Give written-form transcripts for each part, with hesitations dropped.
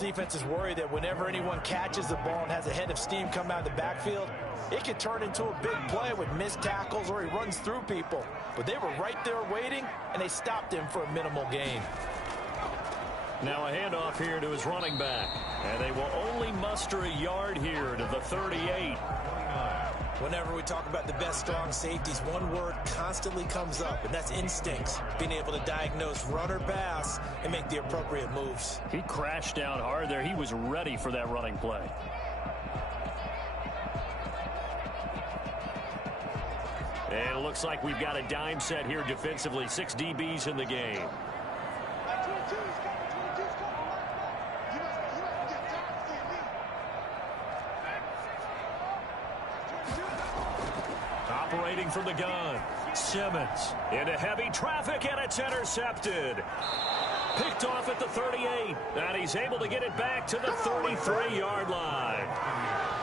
defenses worry that whenever anyone catches the ball and has a head of steam come out of the backfield, it can turn into a big play with missed tackles or he runs through people. But they were right there waiting, and they stopped him for a minimal gain. Now a handoff here to his running back. And they will only muster a yard here to the 38. Whenever we talk about the best strong safeties, one word constantly comes up, and that's instincts. Being able to diagnose run or pass and make the appropriate moves. He crashed down hard there. He was ready for that running play. And it looks like we've got a dime set here defensively. 6 DBs in the game. Operating from the gun, Simmons into heavy traffic, and it's intercepted. Picked off at the 38, and he's able to get it back to the 33-yard line.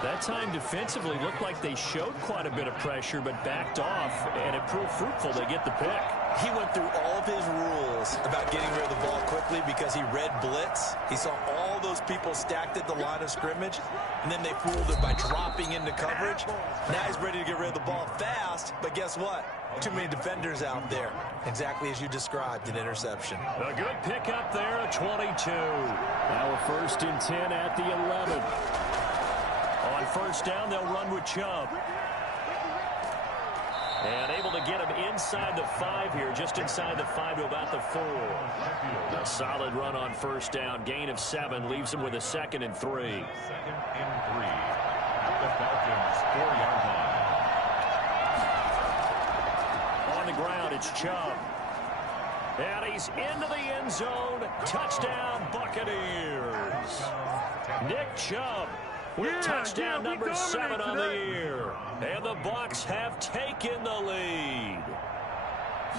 That time defensively looked like they showed quite a bit of pressure, but backed off, and it proved fruitful. They get the pick. He went through all of his rules about getting rid of the ball quickly because he read blitz. He saw all those people stacked at the line of scrimmage, and then they fooled him by dropping into coverage. Now he's ready to get rid of the ball fast, but guess what? Too many defenders out there. Exactly as you described, an interception. A good pickup there at 22. Now a 1st and 10 at the 11. On 1st down, they'll run with Chubb. And able to get him inside the 5 here, just inside the 5 to about the 4. A solid run on 1st down. Gain of 7 leaves him with a 2nd and 3. 2nd and 3. The Falcons 4-yard line. On the ground, it's Chubb. And he's into the end zone. Touchdown, Buccaneers. Nick Chubb with touchdown number 7 on the year. And the Bucs have taken the lead.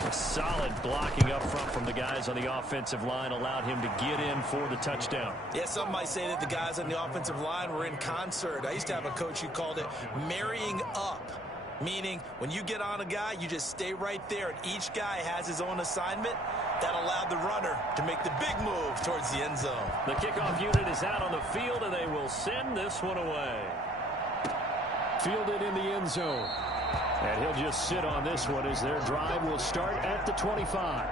A solid blocking up front from the guys on the offensive line allowed him to get in for the touchdown. Yeah, some might say that the guys on the offensive line were in concert. I used to have a coach who called it marrying up. Meaning, when you get on a guy, you just stay right there, and each guy has his own assignment. That allowed the runner to make the big move towards the end zone. The kickoff unit is out on the field, and they will send this one away. Fielded in the end zone. And he'll just sit on this one as their drive will start at the 25.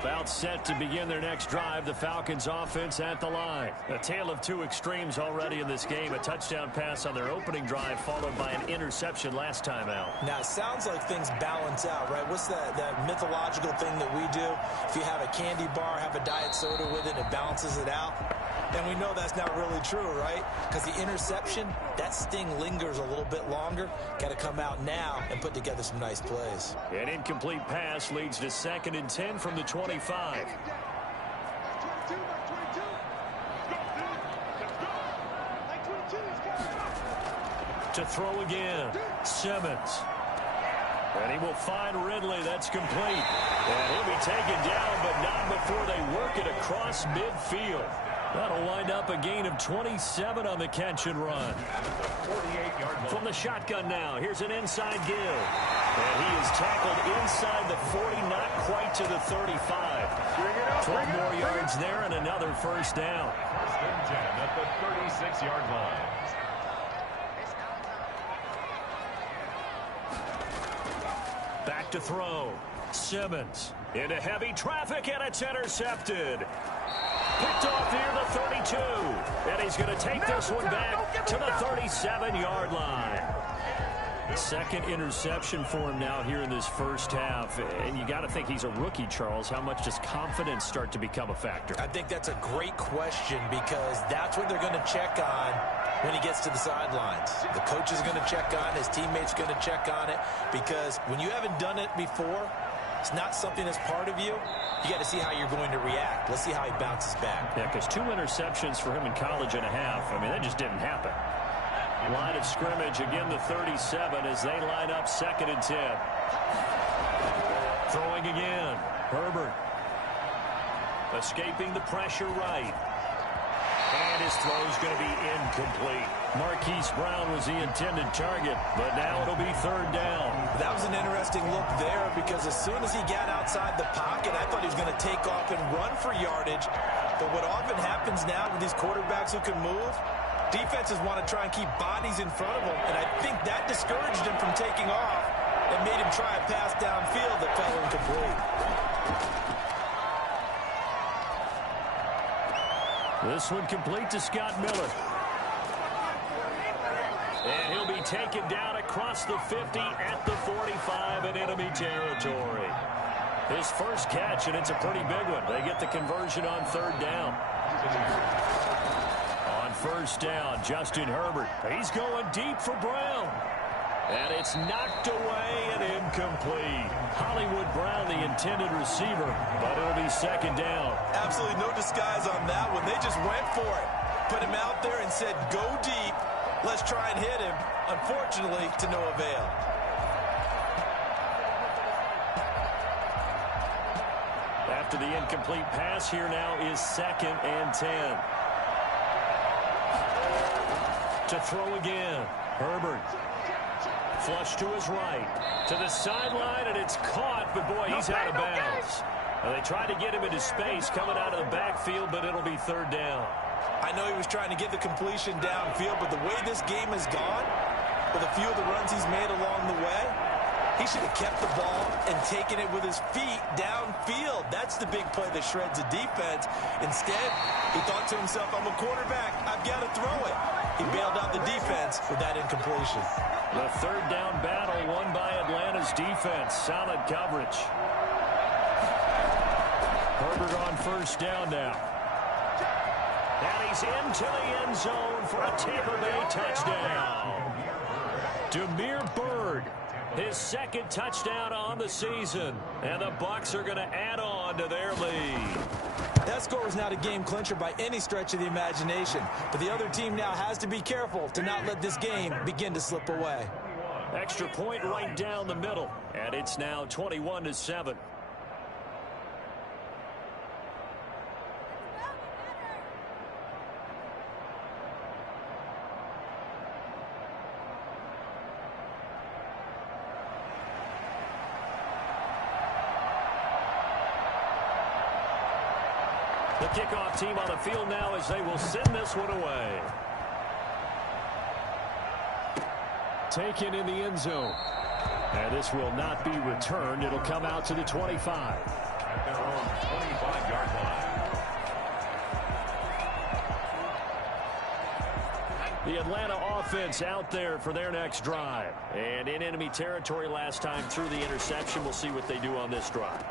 About set to begin their next drive. The Falcons offense at the line. A tale of 2 extremes already in this game. A touchdown pass on their opening drive followed by an interception last time out. Now, it sounds like things balance out, right? What's that mythological thing that we do? If you have a candy bar, have a diet soda with it, it balances it out. And we know that's not really true, right? Because the interception, that sting lingers a little bit longer. Got to come out now and put together some nice plays. An incomplete pass leads to 2nd and 10 from the 25. To throw again, Simmons. And he will find Ridley. That's complete. And he'll be taken down, but not before they work it across midfield. That'll wind up a gain of 27 on the catch and run. From the shotgun now, here's an inside give. And he is tackled inside the 40, not quite to the 35. 12 more yards there and another 1st down. 1st and 10 at the 36-yard line. Back to throw. Simmons into heavy traffic, and it's intercepted. Picked off near the 32. And he's going to take this one back to the 37-yard line. 2nd interception for him now here in this 1st half. And you got to think he's a rookie, Charles. How much does confidence start to become a factor? I think that's a great question because that's what they're going to check on when he gets to the sidelines. The coach is going to check on it. His teammates going to check on it because when you haven't done it before, it's not something that's part of you. You got to see how you're going to react. Let's see how he bounces back. Yeah, because 2 interceptions for him in college and a half. I mean, that just didn't happen. Line of scrimmage, again the 37 as they line up 2nd and 10. Throwing again. Herbert. Escaping the pressure right. And And his throw is going to be incomplete. Marquise Brown was the intended target, but now it'll be third down. That was an interesting look there because as soon as he got outside the pocket, I thought he was going to take off and run for yardage. But what often happens now with these quarterbacks who can move, defenses want to try and keep bodies in front of them, and I think that discouraged him from taking off and made him try a pass downfield that fell incomplete. This one complete to Scott Miller. And he'll be taken down across the 50 at the 45 in enemy territory. His first catch, and it's a pretty big one. They get the conversion on third down. On first down, Justin Herbert. He's going deep for Brown. And it's knocked away and incomplete. Hollywood Brown, the intended receiver, but it'll be second down. Absolutely no disguise on that one. They just went for it. Put him out there and said, go deep. Let's try and hit him. Unfortunately, to no avail. After the incomplete pass, here now is 2nd and 10. To throw again. Herbert. Flush to his right. To the sideline, and it's caught, but boy, he's out of bounds. Well, they tried to get him into space coming out of the backfield, but it'll be third down. I know he was trying to get the completion downfield, but the way this game has gone, with a few of the runs he's made along the way, he should have kept the ball and taken it with his feet downfield. That's the big play that shreds the defense. Instead, he thought to himself, I'm a quarterback. I've got to throw it. He bailed out the defense with that incompletion. The third down battle won by Atlanta's defense. Solid coverage. Herbert on first down now. And he's into the end zone for a Tampa Bay touchdown. Demir Byrd, his second touchdown on the season. And the Bucs are going to add on to their lead. That score was not a game clincher by any stretch of the imagination. But the other team now has to be careful to not let this game begin to slip away. Extra point right down the middle. And it's now 21-7. The kickoff team on the field now as they will send this one away. Taken in the end zone. And this will not be returned. It'll come out to the 25. At their own 25-yard line. The Atlanta offense out there for their next drive. And in enemy territory last time through the interception. We'll see what they do on this drive.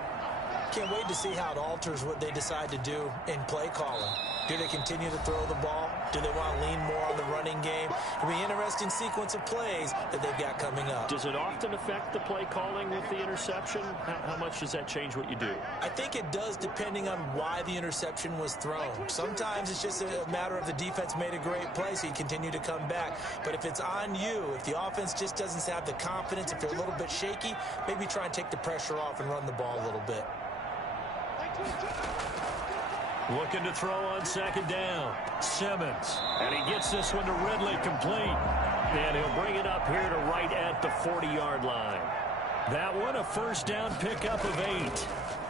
Can't wait to see how it alters what they decide to do in play calling. Do they continue to throw the ball? Do they want to lean more on the running game? It'll be an interesting sequence of plays that they've got coming up. Does it often affect the play calling with the interception? How much does that change what you do? I think it does depending on why the interception was thrown. Sometimes it's just a matter of the defense made a great play, so you continue to come back. But if it's on you, if the offense just doesn't have the confidence, if they're a little bit shaky, maybe try and take the pressure off and run the ball a little bit. Looking to throw on second down. Simmons. And he gets this one to Ridley complete. And he'll bring it up here to right at the 40-yard line. That one a first down pickup of 8.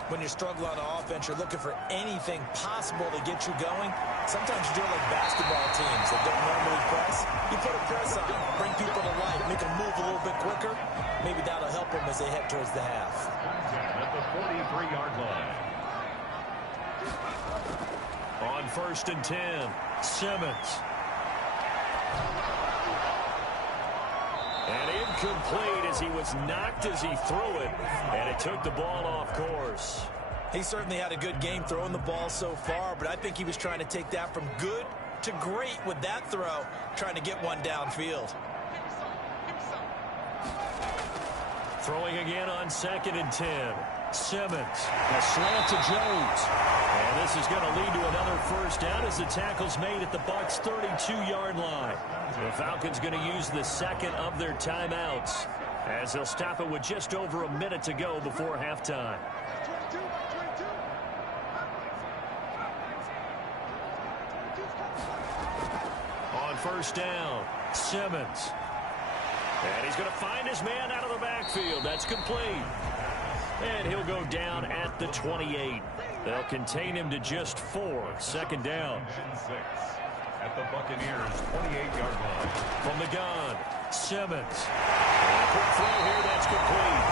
When you're struggling on offense, you're looking for anything possible to get you going. Sometimes you do it like basketball teams that don't normally press. You put a press on, bring people to life, make them move a little bit quicker. Maybe that'll help them as they head towards the half. At the 43-yard line. On first and 10, Simmons. And incomplete as he was knocked as he threw it. And it took the ball off course. He certainly had a good game throwing the ball so far, but I think he was trying to take that from good to great with that throw, trying to get one downfield. Throwing again on second and 10. Simmons. A slant to Jones. And this is going to lead to another first down as the tackle's made at the Bucs' 32-yard line. The Falcons going to use the second of their timeouts as they'll stop it with just over a minute to go before halftime. first down. Simmons. And he's going to find his man out of the backfield. That's complete. And he'll go down at the 28. They'll contain him to just 4. Second down. At the Buccaneers' 28-yard line. From the gun, Simmons. And a quick throw here, that's complete.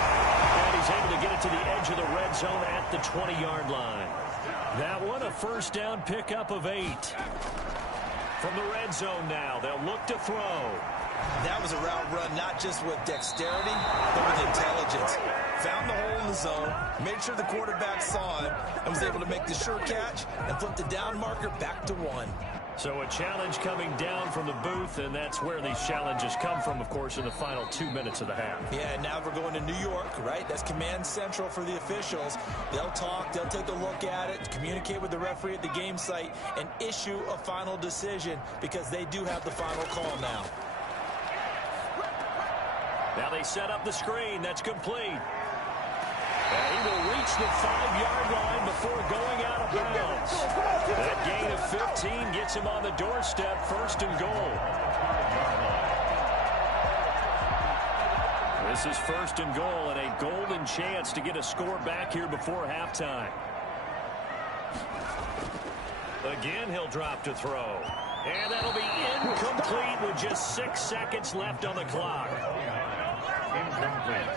And he's able to get it to the edge of the red zone at the 20-yard line. That one, a first down pickup of 8. From the red zone now, they'll look to throw. That was a route run not just with dexterity, but with intelligence. Found the hole in the zone, made sure the quarterback saw him, and was able to make the sure catch and flip the down marker back to 1. So a challenge coming down from the booth, and that's where these challenges come from, of course, in the final 2 minutes of the half. Yeah, now we're going to New York, right? That's command central for the officials. They'll talk, they'll take a look at it, communicate with the referee at the game site, and issue a final decision because they do have the final call now. Now they set up the screen. That's complete. And he will reach the 5-yard line before going out of bounds. That gain of 15 gets him on the doorstep, first and goal. This is first and goal and a golden chance to get a score back here before halftime. Again, he'll drop to throw. And that'll be incomplete with just 6 seconds left on the clock. Incomplete.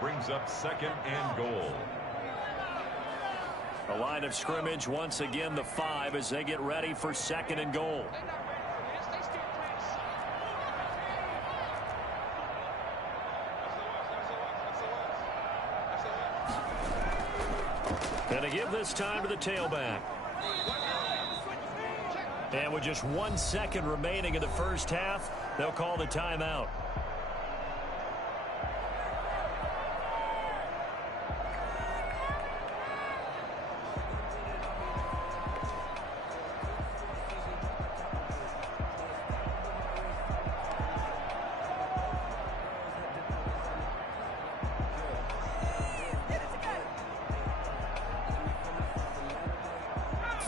Brings up second and goal. A line of scrimmage once again the 5 as they get ready for second and goal. And to give this time to the tailback. And with just 1 second remaining in the first half, they'll call the timeout.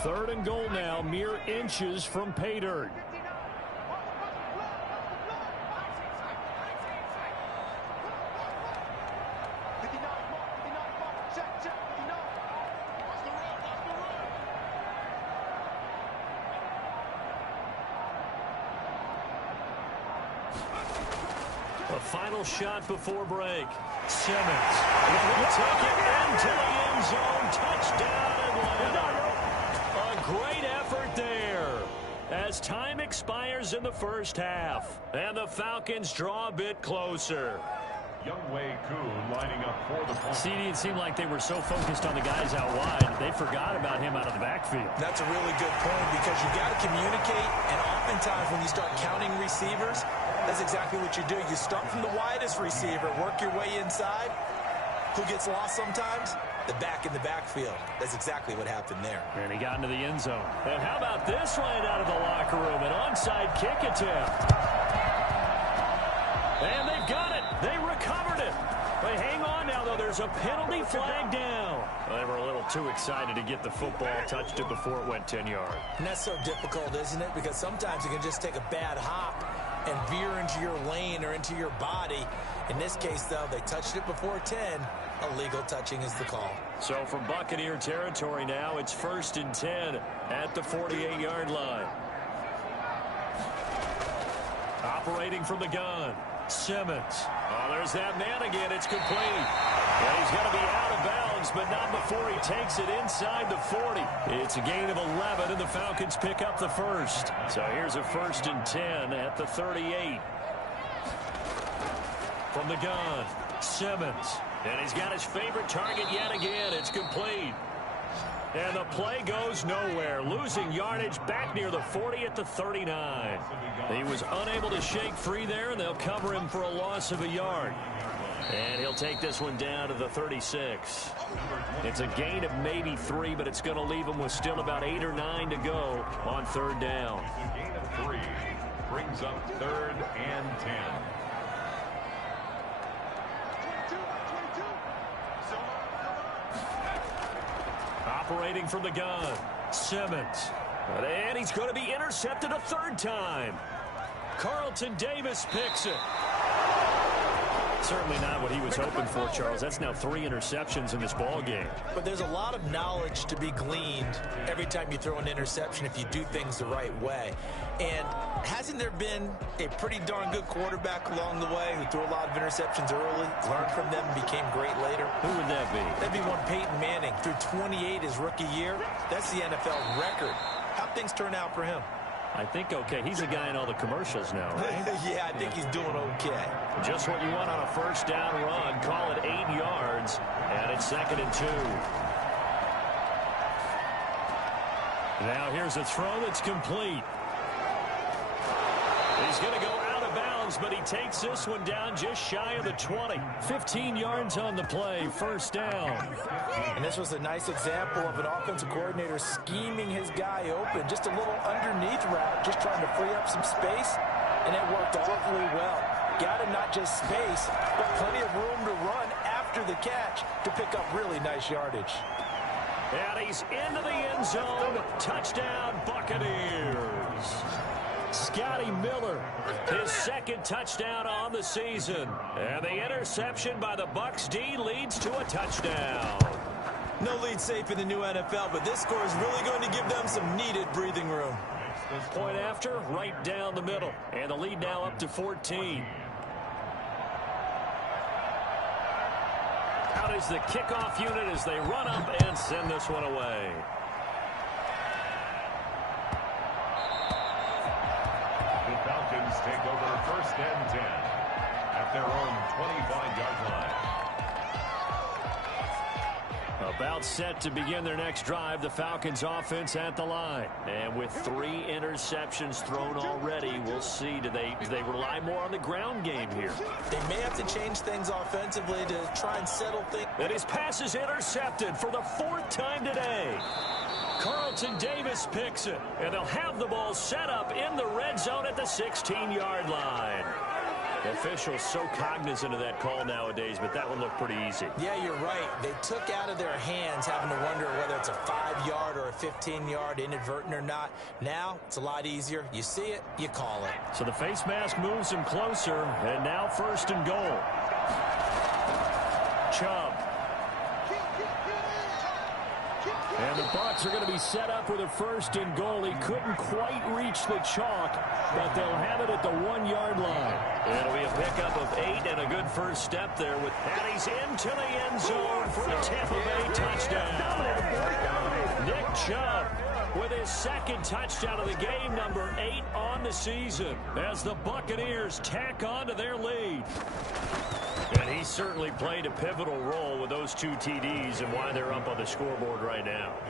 Third and goal now, mere inches from pay dirt. A final shot before break. Simmons will take it into the end zone. Touchdown Atlanta. A great effort there as time expires in the first half. And the Falcons draw a bit closer. Younghoe Koo lining up for the point. CD, it seemed like they were so focused on the guys out wide, they forgot about him out of the backfield. That's a really good point because you got to communicate, and oftentimes when you start counting receivers, that's exactly what you do. You start from the widest receiver, work your way inside. Who gets lost sometimes? The back in the backfield. That's exactly what happened there. And he got into the end zone. And how about this right out of the locker room? An onside kick attempt. And they've got it. They recovered it. But hang on now, though. There's a penalty flag down. Well, they were a little too excited to get the football, touched it before it went 10 yards. And that's so difficult, isn't it? Because sometimes you can just take a bad hop and veer into your lane or into your body. In this case, though, they touched it before 10. Illegal touching is the call. So from Buccaneer territory now, it's first and 10 at the 48-yard line. Operating from the gun, Simmons. Oh, there's that man again. It's complete. And he's going to be out of bounds, but not before he takes it inside the 40. It's a gain of 11, and the Falcons pick up the first. So here's a first and 10 at the 38. From the gun, Simmons. And he's got his favorite target yet again. It's complete. And the play goes nowhere. Losing yardage back near the 40 at the 39. He was unable to shake free there, and they'll cover him for a loss of a yard. And he'll take this one down to the 36. It's a gain of maybe 3, but it's going to leave him with still about 8 or 9 to go on third down. It's a gain of 3. Brings up third and 10. Operating from the gun, Simmons. And he's going to be intercepted a third time. Carlton Davis picks it. Certainly not what he was hoping for, Charles. That's now 3 interceptions in this ball game. But there's a lot of knowledge to be gleaned every time you throw an interception if you do things the right way. And hasn't there been a pretty darn good quarterback along the way who threw a lot of interceptions early, learned from them, and became great later? Who would that be? That'd be one Peyton Manning. Threw 28 his rookie year. That's the NFL record. How'd things turn out for him? I think okay. He's a guy in all the commercials now, right? Yeah, I think he's doing okay. Just what you want on a first down run. Call it 8 yards, and it's 2nd and 2. Now here's a throw that's complete. He's going to go out of bounds, but he takes this one down just shy of the 20. 15 yards on the play, first down. And this was a nice example of an offensive coordinator scheming his guy open. Just a little underneath route, just trying to free up some space, and it worked awfully well. Got him not just space, but plenty of room to run after the catch to pick up really nice yardage. And he's into the end zone. Touchdown, Buccaneers. Scotty Miller, his 2nd touchdown on the season. And the interception by the Bucs D leads to a touchdown. No lead safe in the new NFL, but this score is really going to give them some needed breathing room. Point after, right down the middle. And the lead now up to 14. Out is the kickoff unit as they run up and send this one away. The Falcons take over 1st and 10 at their own 25-yard line. About set to begin their next drive, the Falcons offense at the line. And with 3 interceptions thrown already, we'll see. Do they rely more on the ground game here? They may have to change things offensively to try and settle things. And his pass is intercepted for the 4th time today. Carlton Davis picks it, and they'll have the ball set up in the red zone at the 16-yard line. The officials so cognizant of that call nowadays, but that one looked pretty easy. Yeah, you're right. They took out of their hands having to wonder whether it's a 5-yard or a 15-yard, inadvertent or not. Now, it's a lot easier. You see it, you call it. So the face mask moves him closer, and now 1st and goal. Chubb. And the Bucs are going to be set up with a 1st and goal. He couldn't quite reach the chalk, but they'll have it at the 1-yard line. It'll be a pickup of 8 and a good first step there. And he's into the end zone for a Tampa Bay touchdown. Nick Chubb with his 2nd touchdown of the game, number 8 on the season, as the Buccaneers tack on to their lead. And he certainly played a pivotal role with those 2 TDs and why they're up on the scoreboard right now.